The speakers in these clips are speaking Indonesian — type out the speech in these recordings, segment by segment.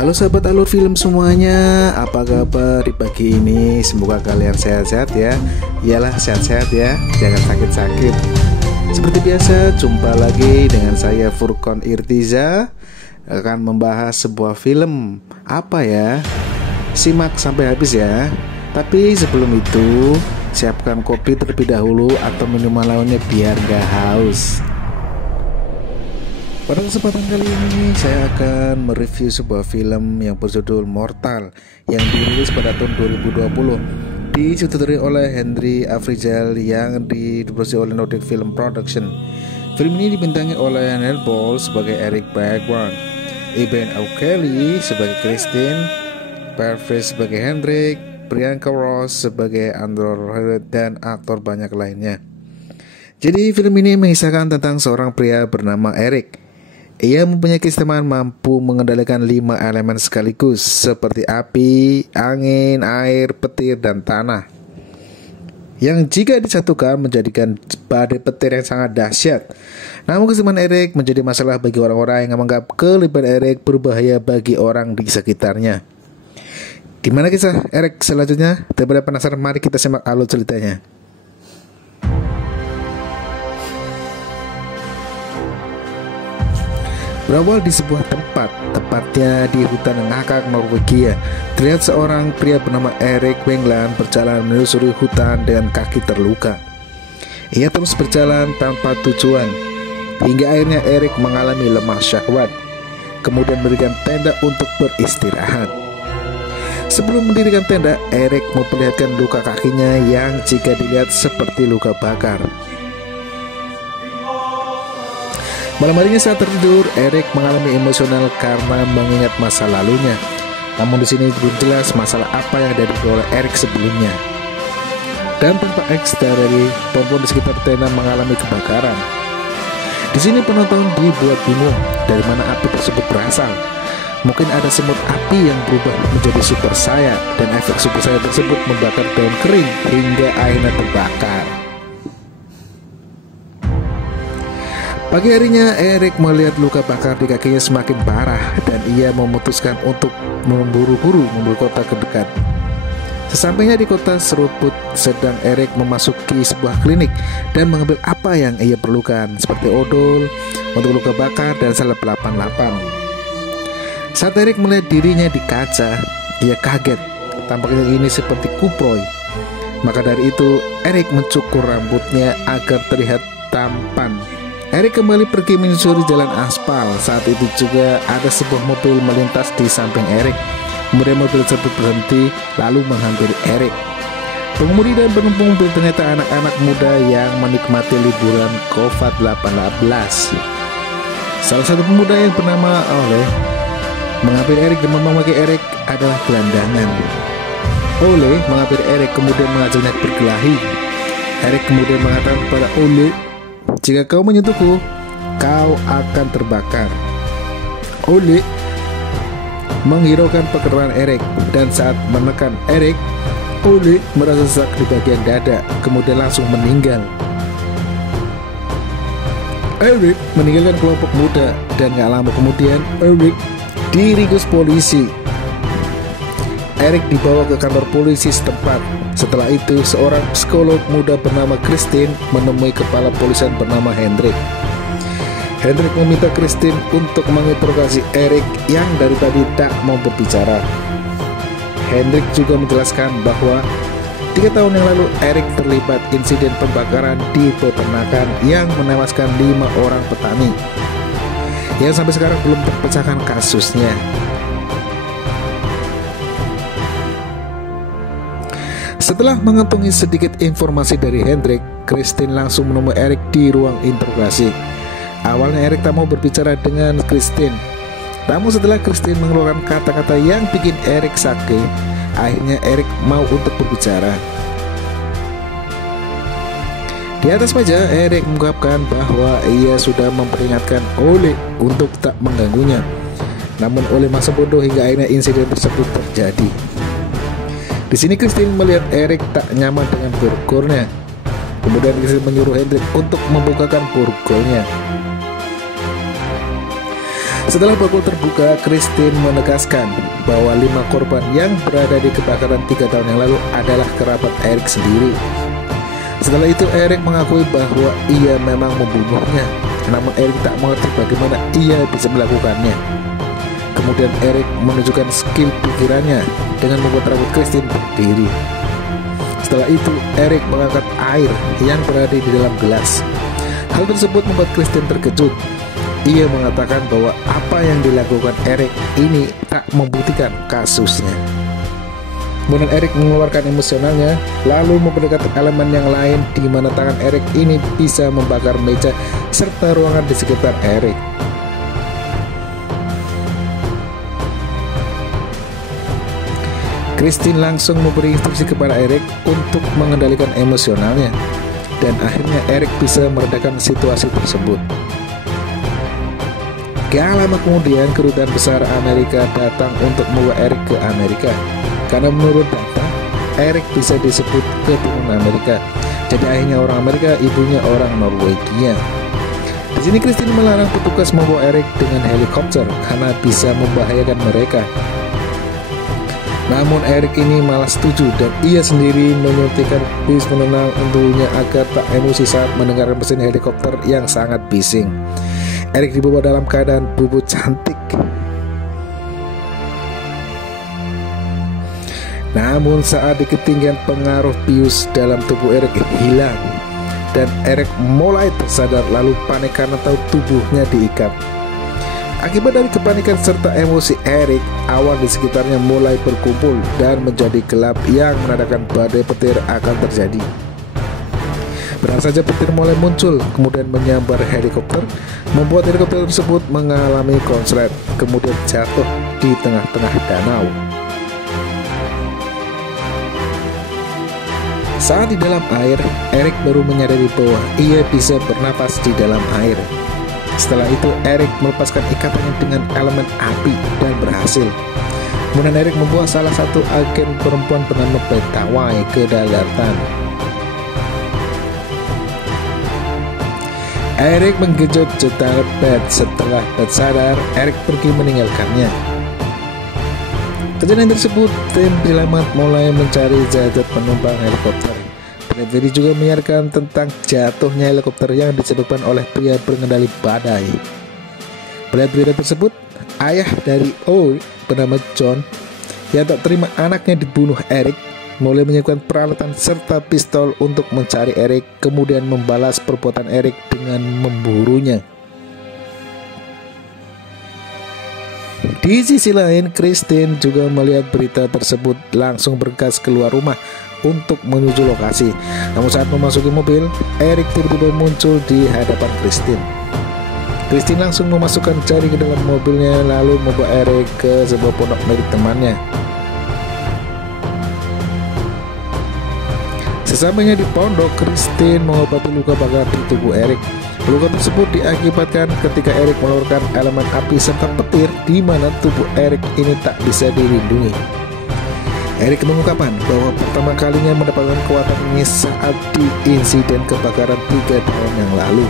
Halo sahabat alur film semuanya, apa kabar di pagi ini? Semoga kalian sehat-sehat ya. Iyalah sehat-sehat ya, jangan sakit-sakit. Seperti biasa, jumpa lagi dengan saya Furqon Irtiza. Akan membahas sebuah film. Apa ya? Simak sampai habis ya. Tapi sebelum itu, siapkan kopi terlebih dahulu atau minuman lainnya biar gak haus. Pada kesempatan kali ini saya akan mereview sebuah film yang berjudul Mortal yang dirilis pada tahun 2020, disutradari oleh Henry Afrizal yang diproduksi oleh Nordic Film Production. Film ini dibintangi oleh Neil Paul sebagai Eric Bergman, Eben O'Kelly sebagai Christine, Per Fries sebagai Hendrik, Priyanka Ross sebagai Andrew dan aktor banyak lainnya. Jadi film ini mengisahkan tentang seorang pria bernama Eric. Ia mempunyai keistimewaan mampu mengendalikan 5 elemen sekaligus seperti api, angin, air, petir, dan tanah, yang jika disatukan menjadikan badai petir yang sangat dahsyat. Namun keistimewaan Eric menjadi masalah bagi orang-orang yang menganggap kelebihan Eric berbahaya bagi orang di sekitarnya. Gimana kisah Eric selanjutnya? Daripada penasaran, mari kita simak alur ceritanya. Berawal di sebuah tempat, tepatnya di hutan ngakak Norwegia, terlihat seorang pria bernama Erik Wengland berjalan menyusuri hutan dengan kaki terluka. Ia terus berjalan tanpa tujuan, hingga akhirnya Erik mengalami lemah syahwat, kemudian mendirikan tenda untuk beristirahat. Sebelum mendirikan tenda, Erik memperlihatkan luka kakinya yang jika dilihat seperti luka bakar. Malam harinya saat tertidur, Eric mengalami emosional karena mengingat masa lalunya. Namun di sini belum jelas masalah apa yang ada oleh Eric sebelumnya. Dan tanpa X dari pohon di sekitar tenda mengalami kebakaran. Di sini penonton dibuat bingung dari mana api tersebut berasal. Mungkin ada semut api yang berubah menjadi super saya, dan efek super saya tersebut membakar daun kering hingga akhirnya terbakar. Pagi harinya, Eric melihat luka bakar di kakinya semakin parah dan ia memutuskan untuk memburu-buru membeli kota terdekat. Sesampainya di kota seruput, sedang Eric memasuki sebuah klinik dan mengambil apa yang ia perlukan seperti odol untuk luka bakar dan salep 88. Saat Eric melihat dirinya di kaca, ia kaget. Tampaknya ini seperti kuproy. Maka dari itu, Eric mencukur rambutnya agar terlihat tampan. Eric kembali pergi menyusuri jalan aspal. Saat itu juga ada sebuah mobil melintas di samping Eric. Kemudian mobil tersebut berhenti lalu menghampiri Eric. Pengemudi dan penumpang mobil ternyata anak-anak muda yang menikmati liburan COVID-19. Salah satu pemuda yang bernama Ole menghampiri Eric dan memakai Eric adalah gelandangan. Ole menghampiri Eric kemudian mengajaknya berkelahi. Eric kemudian mengatakan kepada Ole, "Jika kau menyentuhku, kau akan terbakar." Ole menghiraukan pergerakan Eric dan saat menekan Eric, Ole merasa sesak di bagian dada, kemudian langsung meninggal. Eric meninggalkan kelompok muda dan gak lama kemudian Eric diringkus polisi. Eric dibawa ke kantor polisi setempat. Setelah itu, seorang psikolog muda bernama Christine menemui kepala polisian bernama Hendrik. Hendrik meminta Christine untuk menginterogasi Eric yang dari tadi tak mau berbicara. Hendrik juga menjelaskan bahwa 3 tahun yang lalu Eric terlibat insiden pembakaran di peternakan yang menewaskan 5 orang petani, yang sampai sekarang belum terpecahkan kasusnya. Setelah mengantongi sedikit informasi dari Hendrik, Christine langsung menemui Eric di ruang interogasi. Awalnya Eric tak mau berbicara dengan Christine. Namun setelah Christine mengeluarkan kata-kata yang bikin Eric sakit, akhirnya Eric mau untuk berbicara. Di atas meja, Eric mengungkapkan bahwa ia sudah memperingatkan Ole untuk tak mengganggunya. Namun Ole masih bodoh hingga akhirnya insiden tersebut terjadi. Di sini Christine melihat Eric tak nyaman dengan burgolnya. Kemudian Christine menyuruh Hendrik untuk membukakan burgolnya. Setelah bakul terbuka, Christine menegaskan bahwa 5 korban yang berada di kebakaran 3 tahun yang lalu adalah kerabat Eric sendiri. Setelah itu Eric mengakui bahwa ia memang membunuhnya, namun Eric tak mengerti bagaimana ia bisa melakukannya. Kemudian Eric menunjukkan skill pikirannya dengan membuat rambut Christine berdiri. Setelah itu Eric mengangkat air yang berada di dalam gelas. Hal tersebut membuat Christine terkejut. Ia mengatakan bahwa apa yang dilakukan Eric ini tak membuktikan kasusnya. Kemudian Eric mengeluarkan emosionalnya, lalu memperdekat elemen yang lain di mana tangan Eric ini bisa membakar meja serta ruangan di sekitar Eric. Christine langsung memberi instruksi kepada Eric untuk mengendalikan emosionalnya, dan akhirnya Eric bisa meredakan situasi tersebut. Gak lama kemudian kedutaan besar Amerika datang untuk membawa Eric ke Amerika, karena menurut data Eric bisa disebut keturunan Amerika. Jadi ayahnya orang Amerika, ibunya orang Norwegia. Di sini Christine melarang petugas membawa Eric dengan helikopter karena bisa membahayakan mereka. Namun Eric ini malah setuju dan ia sendiri menyuntikkan bis penenang untuknya agar tak emosi saat mendengar mesin helikopter yang sangat bising. Eric dibawa dalam keadaan bubut cantik. Namun saat di ketinggian pengaruh bius dalam tubuh Eric hilang dan Eric mulai tersadar lalu panik karena tahu tubuhnya diikat. Akibat dari kepanikan serta emosi Eric, awan di sekitarnya mulai berkumpul dan menjadi gelap yang menandakan badai petir akan terjadi. Benar saja petir mulai muncul, kemudian menyambar helikopter, membuat helikopter tersebut mengalami konslet, kemudian jatuh di tengah-tengah danau. Saat di dalam air, Eric baru menyadari bahwa ia bisa bernapas di dalam air. Setelah itu Eric melepaskan ikatannya dengan elemen api dan berhasil. Kemudian Eric membawa salah satu agen perempuan bernama Betawai ke daratan. Eric menggejut jendela Beth. Setelah Beth sadar, Eric pergi meninggalkannya. Kejadian tersebut, tim penyelamat mulai mencari jasad penumpang helikopter. Bradbury juga menyiarkan tentang jatuhnya helikopter yang disebabkan oleh pria pengendali badai. Bradbury tersebut, ayah dari O bernama John, yang tak terima anaknya dibunuh Eric, mulai menyiapkan peralatan serta pistol untuk mencari Eric, kemudian membalas perbuatan Eric dengan memburunya. Di sisi lain, Christine juga melihat berita tersebut, langsung bergegas keluar rumah untuk menuju lokasi. Namun saat memasuki mobil, Eric tiba-tiba muncul di hadapan Christine. Christine langsung memasukkan jari ke dalam mobilnya lalu membawa Eric ke sebuah pondok milik temannya. Sesampainya di pondok, Christine mengobati luka bakar di tubuh Eric. Luka tersebut diakibatkan ketika Eric mengeluarkan elemen api serta petir di mana tubuh Eric ini tak bisa dilindungi. Eric mengungkapkan bahwa pertama kalinya mendapatkan kekuatan ini saat di insiden kebakaran 3 tahun yang lalu.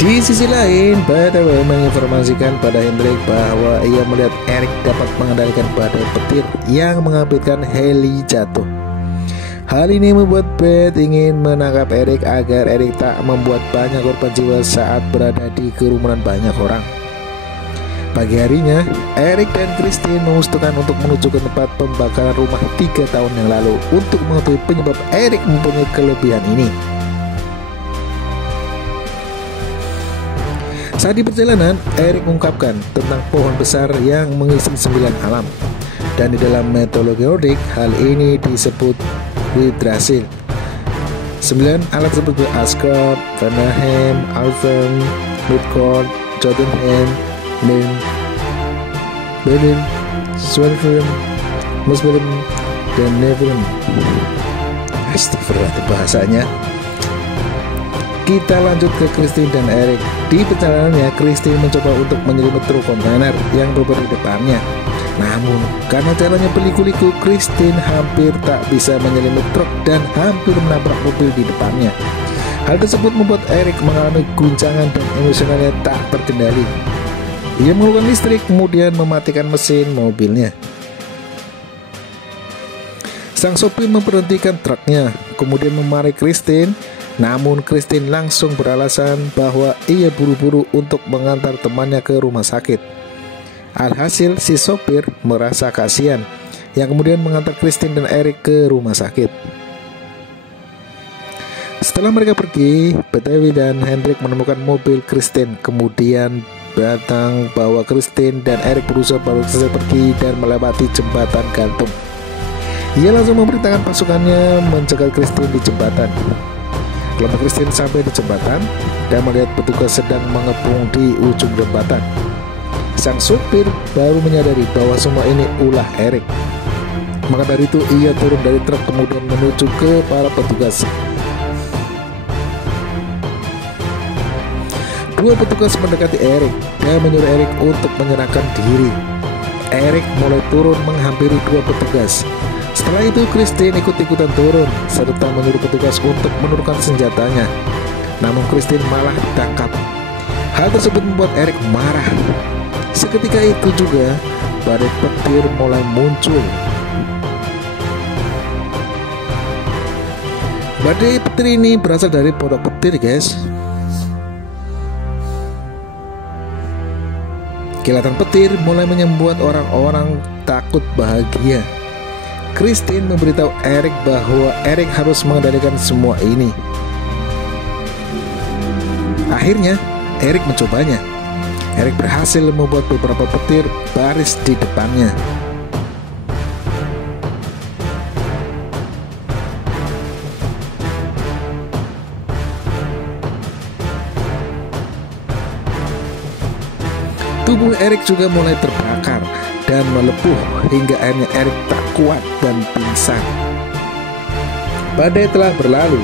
Di sisi lain, Betawai menginformasikan pada Hendrik bahwa ia melihat Eric dapat mengendalikan badai petir yang mengakibatkan heli jatuh. Hal ini membuat Beth ingin menangkap Eric agar Eric tak membuat banyak korban jiwa saat berada di kerumunan banyak orang. Pagi harinya, Eric dan Christine memutuskan untuk menuju ke tempat pembakaran rumah 3 tahun yang lalu untuk mengetahui penyebab Eric mempunyai kelebihan ini. Saat di perjalanan, Eric mengungkapkan tentang pohon besar yang mengisi 9 alam. Dan di dalam mitologi Nordik, hal ini disebut Yggdrasil. 9 alat seperti Asgard, Vanaheim, Alfheim, Midgard, Jotunheim, Berlin, Svalbard, Muspelheim, dan Niflheim. Astagfirullah bahasanya. Kita lanjut ke Christine dan Eric. Di perjalanannya, Christine mencoba untuk menyelimuti truk kontainer yang berada di depannya. Namun, karena jalannya berliku-liku, Christine hampir tak bisa menyelimuti truk dan hampir menabrak mobil di depannya. Hal tersebut membuat Eric mengalami guncangan dan emosionalnya tak terkendali. Ia mengeluarkan listrik, kemudian mematikan mesin mobilnya. Sang sopir memberhentikan truknya, kemudian memarahi Christine. Namun Christine langsung beralasan bahwa ia buru-buru untuk mengantar temannya ke rumah sakit. Alhasil si sopir merasa kasihan, yang kemudian mengantar Christine dan Eric ke rumah sakit. Setelah mereka pergi, Betawi dan Hendrik menemukan mobil Christine, kemudian datang bawa Christine dan Eric berusaha baru selesai pergi dan melewati jembatan gantung. Ia langsung memerintahkan pasukannya mencegat Christine di jembatan. Kelompok Christine sampai di jembatan dan melihat petugas sedang mengepung di ujung jembatan. Sang supir baru menyadari bahwa semua ini ulah Eric. Maka dari itu ia turun dari truk kemudian menuju ke para petugas. Dua petugas mendekati Eric dan menyuruh Eric untuk menyerahkan diri. Eric mulai turun menghampiri dua petugas. Setelah itu Christine ikut-ikutan turun serta menyuruh petugas untuk menurunkan senjatanya. Namun Christine malah ditangkap. Hal tersebut membuat Eric marah. Seketika itu juga badai petir mulai muncul. Badai petir ini berasal dari pondok petir, guys. Kilatan petir mulai membuat orang-orang takut bahagia. Christine memberitahu Eric bahwa Eric harus mengendalikan semua ini. Akhirnya Eric mencobanya. Eric berhasil membuat beberapa petir baris di depannya. Tubuh Eric juga mulai terbakar dan melepuh hingga akhirnya Eric tak kuat dan pingsan. Badai telah berlalu.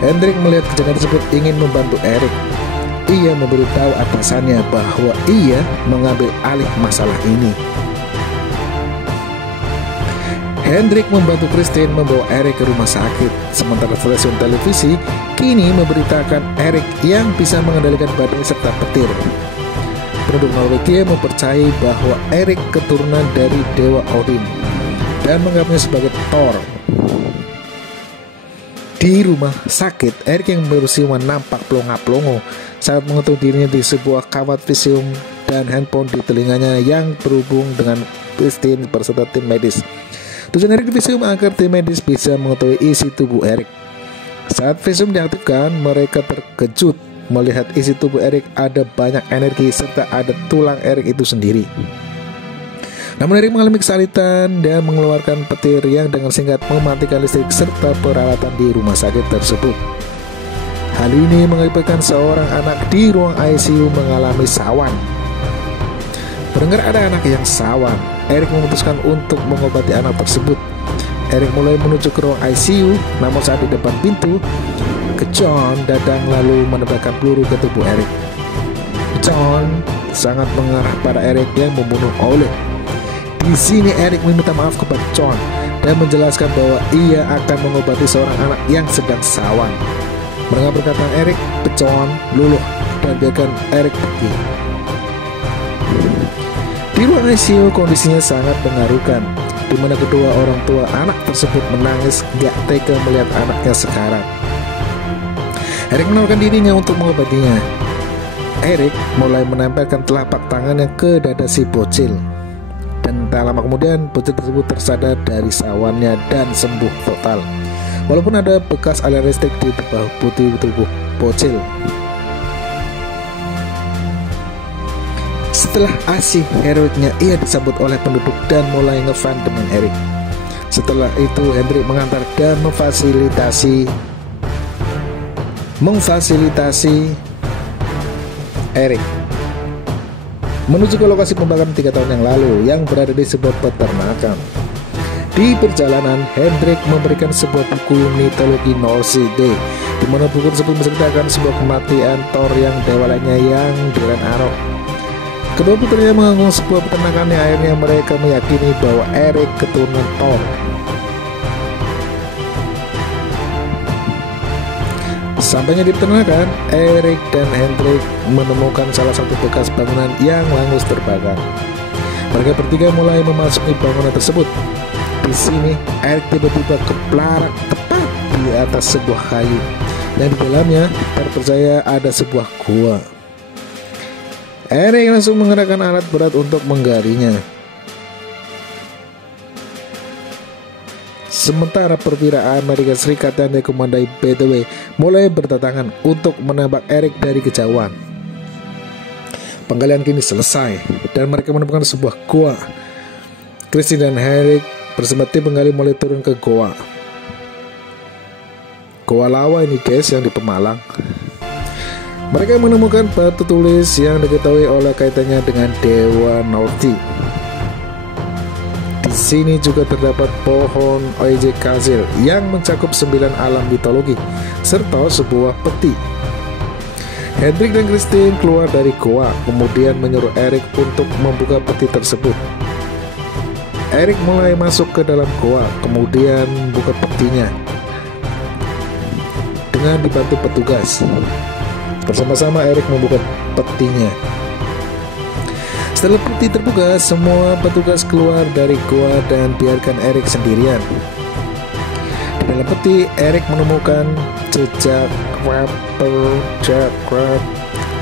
Hendrik melihat kejadian tersebut ingin membantu Eric. Ia memberitahu atasannya bahwa ia mengambil alih masalah ini. Hendrik membantu Christine membawa Eric ke rumah sakit. Sementara stasiun televisi kini memberitakan Eric yang bisa mengendalikan badai serta petir. Penduduk Norwegia mempercayai bahwa Eric keturunan dari dewa Odin dan menganggapnya sebagai Thor. Di rumah sakit, Eric yang berusia nampak pelongo-pelongo saat mengetahui dirinya di sebuah kawat visium dan handphone di telinganya yang berhubung dengan Christine berserta tim medis. Tujuan Eric di visium agar tim medis bisa mengetahui isi tubuh Eric. Saat visium diaktifkan, mereka terkejut melihat isi tubuh Eric ada banyak energi serta ada tulang Eric itu sendiri. Namun Eric mengalami kesulitan dan mengeluarkan petir yang dengan singkat mematikan listrik serta peralatan di rumah sakit tersebut. Hal ini mengakibatkan seorang anak di ruang ICU mengalami sawan. Mendengar ada anak yang sawan, Eric memutuskan untuk mengobati anak tersebut. Eric mulai menuju ke ruang ICU, namun saat di depan pintu, John datang lalu menembakkan peluru ke tubuh Eric. John sangat mengarah pada Eric yang membunuh Ole. Di sini Eric meminta maaf kepada John dan menjelaskan bahwa ia akan mengobati seorang anak yang sedang sawan. Mendengar perkataan Eric, John luluh dan biarkan Eric pergi. Di ruang ICU kondisinya sangat mengharukan, di mana kedua orang tua anak tersebut menangis gak tega melihat anaknya sekarat. Eric menawarkan dirinya untuk mengobatinya. Eric mulai menempelkan telapak tangannya ke dada si bocil. Dan tak lama kemudian bocil tersebut tersadar dari sawannya dan sembuh total. Walaupun ada bekas aliran listrik di tubuh bocil. Setelah aksi heroiknya, ia disambut oleh penduduk dan mulai ngefan dengan Eric. Setelah itu Hendrik mengantar dan memfasilitasi Eric menuju ke lokasi pembakaran 3 tahun yang lalu yang berada di sebuah peternakan. Di perjalanan, Hendrik memberikan sebuah buku mitologi Norse, di mana buku tersebut menceritakan sebuah kematian Thor yang dewa lainnya yang Diren Arok. Kedua putranya menganggung sebuah peternakan yang akhirnya mereka meyakini bahwa Erik keturunan Thor. Sampainya di peternakan, Erik dan Hendrik menemukan salah satu bekas bangunan yang hangus terbakar. Mereka bertiga mulai memasuki bangunan tersebut. Di sini, Erik tiba-tiba kepelarak tepat di atas sebuah kayu, dan di dalamnya terpercaya ada sebuah gua. Erik langsung mengerahkan alat berat untuk menggalinya. Sementara perwira Amerika Serikat yang dikomandai BTW mulai berdatangan untuk menembak Erik dari kejauhan. Penggalian kini selesai dan mereka menemukan sebuah goa. Kristin dan Erik bersama tim penggali mulai turun ke goa. Goa lawa ini guys yang di Pemalang. Mereka menemukan batu tulis yang diketahui oleh kaitannya dengan Dewa Norti. Di sini juga terdapat pohon Oje Kazil yang mencakup 9 alam mitologi serta sebuah peti. Hendrik dan Kristin keluar dari goa, kemudian menyuruh Erik untuk membuka peti tersebut. Erik mulai masuk ke dalam goa, kemudian buka petinya dengan dibantu petugas. Bersama-sama Erik membuka petinya. Setelah peti terbuka, semua petugas keluar dari goa dan biarkan Erik sendirian. Di dalam peti, Erik menemukan jejak crab,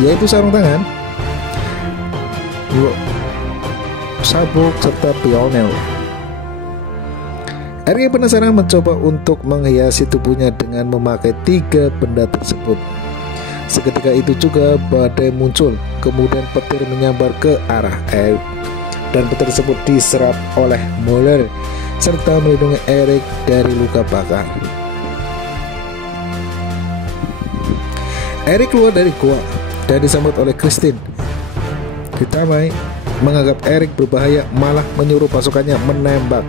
yaitu sarung tangan, sabuk, serta pionel. Erik penasaran mencoba untuk menghiasi tubuhnya dengan memakai 3 benda tersebut. Seketika itu juga badai muncul, kemudian petir menyambar ke arah Erik, dan petir tersebut diserap oleh Mjolnir serta melindungi Erik dari luka bakar. Erik keluar dari gua dan disambut oleh Kristin. Kitamai menganggap Erik berbahaya, malah menyuruh pasukannya menembak.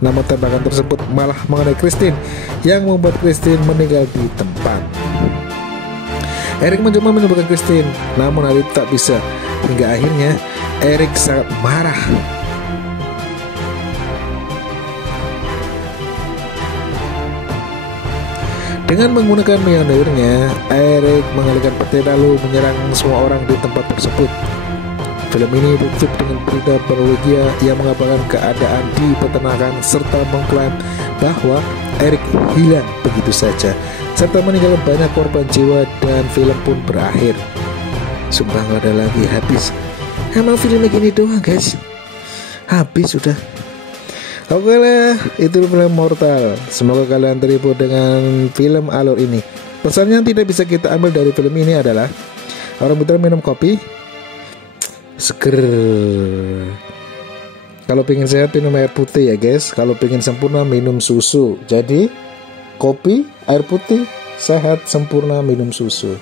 Namun tembakan tersebut malah mengenai Kristin, yang membuat Kristin meninggal di tempat. Erik mencoba menyembuhkan Kristin, namun hal itu tak bisa. Hingga akhirnya Erik sangat marah. Dengan menggunakan Mjolnirnya, Erik mengalihkan peti lalu menyerang semua orang di tempat tersebut. Film ini ditutup dengan berita Norwegia yang mengabarkan keadaan di peternakan serta mengklaim bahwa Erik hilang begitu saja, serta meninggalkan banyak korban jiwa, dan film pun berakhir. Sumpah gak ada lagi, habis. Emang filmnya gini doang guys, habis sudah. Oke lah, itu film Mortal. Semoga kalian terhibur dengan film alur ini. Pesan yang tidak bisa kita ambil dari film ini adalah orang pintar minum kopi seger. Kalau pengen sehat minum air putih ya guys. Kalau pengen sempurna minum susu. Jadi kopi, air putih, sehat, sempurna, minum susu.